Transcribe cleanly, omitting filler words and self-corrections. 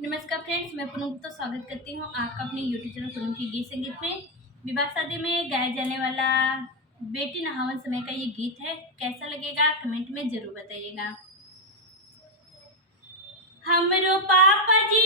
नमस्कार फ्रेंड्स, मैं पूनम तो स्वागत करती हूँ आपका अपने यूट्यूब चैनल पूनम की गीत संगीत में। विवाह शादी में गाया जाने वाला बेटी नहावन समय का ये गीत है। कैसा लगेगा कमेंट में जरूर बताइएगा। हमरो पापा जी